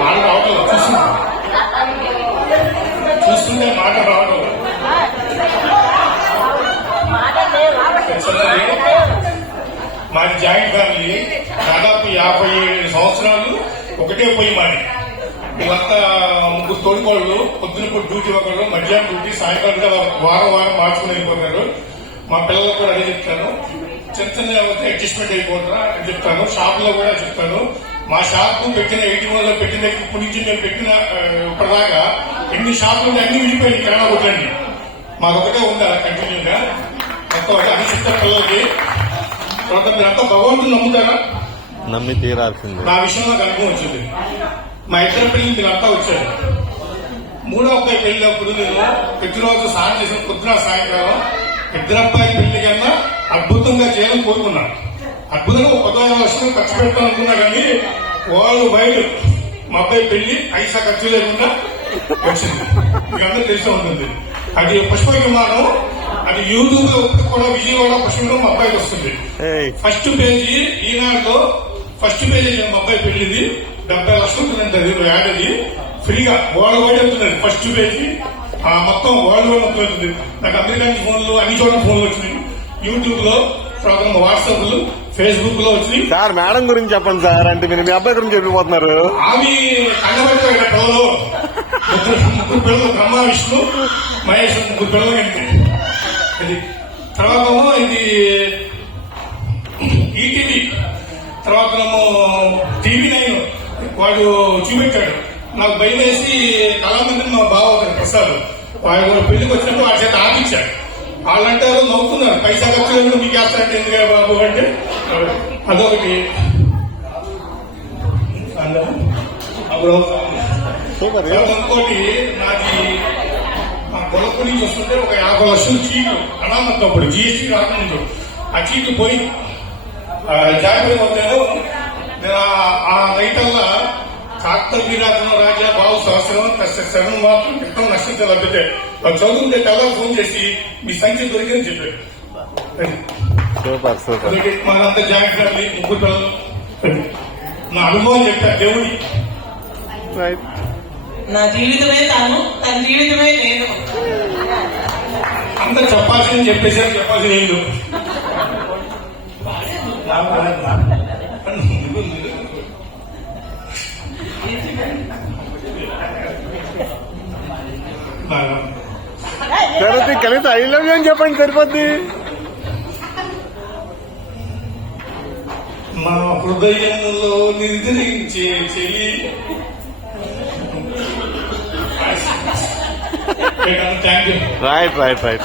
మాట రావటం చూస్తుంటే మాట రావటం మాది జాయింట్ ఫ్యామిలీ. దాదాపు 57 సంవత్సరాలు ఒకటే పొయ్యి మాది. వీళ్ళంతా ముగ్గురు తోడుకోళ్ళు. పొద్దున డ్యూటీ ఒకరు, మధ్యాహ్నం డ్యూటీ, సాయంకాలం కూడా వారం మార్చుకుని వెళ్ళిపోతారు. మా పిల్లలకు కూడా అదే చెప్తాను, చిన్న చిన్న అడ్జస్ట్మెంట్ అయిపోతారా అని చెప్తాను. షాప్ లో కూడా చెప్తాను. మా షాప్ పెట్టిన 81 లో పెట్టిన ఇప్పటి నుంచి మేము పెట్టిన ఇప్పటిదాకా ఎన్ని షాపులు అన్ని విడిపోయింది కిరాణా కొట్టండి. మాకొకటే ఉంది అలా కంటిన్యూగా మొత్తం అన్ని చెప్తారు పిల్లలకి. తర్వాత మీరంతా భగవంతుని నమ్ముతారా? నమ్మి తీరాల్సింది. నా విషయంలో నాకు అనుభవం వచ్చింది. మా ఇద్దరు పెళ్లి మీరంతా వచ్చారు. మూడో అబ్బాయి పెళ్లినప్పుడు నేను ప్రతిరోజు స్నానం చేసిన పొద్దున సాయంకాలం ఇద్దరు అబ్బాయి పెళ్లి కన్నా అద్భుతంగా చేయాలని కోరుకున్నాను. అద్భుతంగా 15 లక్షలు ఖర్చు పెడతాను అనుకున్నా కానీ వాళ్ళు బయట మా అబ్బాయి పెళ్లి పైసా ఖర్చు లేకుండా వచ్చింది. మీకు అందరూ తెలిసే ఉంటుంది. అది పుష్ప విమానం, అది యూట్యూబ్ లో కూడా విజయవాడ పుష్పంలో మా అబ్బాయికి వస్తుంది. ఫస్ట్ పేజీ ఈనాడులో ఫస్ట్ పేజీ మా అబ్బాయి పెళ్లిది 70 లక్షలు ఉంటుందండి. యాడ్ అది ఫ్రీగా వరల్డ్ వైడ్ అవుతుంది. ఫస్ట్ పేజీ మొత్తం వరల్డ్ వైడ్ అవుతుంది. నాకు అమెరికా నుంచి ఫోన్లు, అన్ని చోట్ల ఫోన్లు వచ్చినాయి. యూట్యూబ్ లో, వాట్సాప్ లో, ఫేస్బుక్ లో వచ్చి. సార్ మేడం గురించి చెప్పండి సార్. అంటే మీరు మీ అబ్బాయి గురించి చెప్పిపోతున్నారు. ఆమె కండబెట్టారు పిల్లలు, ముగ్గురు పిల్లలు, బ్రహ్మ, విష్ణు, మహేష్, ముగ్గురు పిల్లలు కంటే. ఇది తర్వాత ఇది ఈటీవీ, తర్వాత TV9 వాడు చూపెట్టాడు. నాకు భయం వేసి కళామందిని మా బావ అవుతాడు ప్రసాద్, వాడు పెళ్లికి వచ్చినప్పుడు వాడి చేత ఆపించాడు. వాళ్ళంటారు నవ్వుతున్నారు, పైసా ఖర్చు లేకుండా మీకు వేస్తారంటే ఎందుకు బాబు అంటే. అదొకటి. ఇంకోటి నాది మా గొల్లపూడి నుంచి వస్తుంటే ఒక 50 లక్షలు చీట్లు అనామత్తప్పుడు GST రాకముందు ఆ చీట్లు పోయి జాగ్రత్త అవుతాను. నేను ఆ నైటల్లా కాక్తవీరాజన రాజా బాబు సహస్రం శరణం మాత్రం క్రితం నష్టంతో లభ్యతే. వాళ్ళు చదువుకుంటే చాలా ఫోన్ చేసి మీ సంఖ్య దొరికిందని చెప్పారు. మనంతా జాయింట్ ఫ్యామిలీ, ముగ్గురు పిల్లలు. నా అనుభవం చెప్పారు దేవుడి. నా జీవితమే తాను, తన జీవితమే నేను. అంత చెప్పాల్సింది చెప్పేసారు, చెప్పాల్సింది ఏం లేదు. సరే కలిసి ఐ లవ్ యూ అని చెప్పండి సరిపోద్ది. మా హృదయంలో నిద్రించే చెలి. Thank you. రైట్.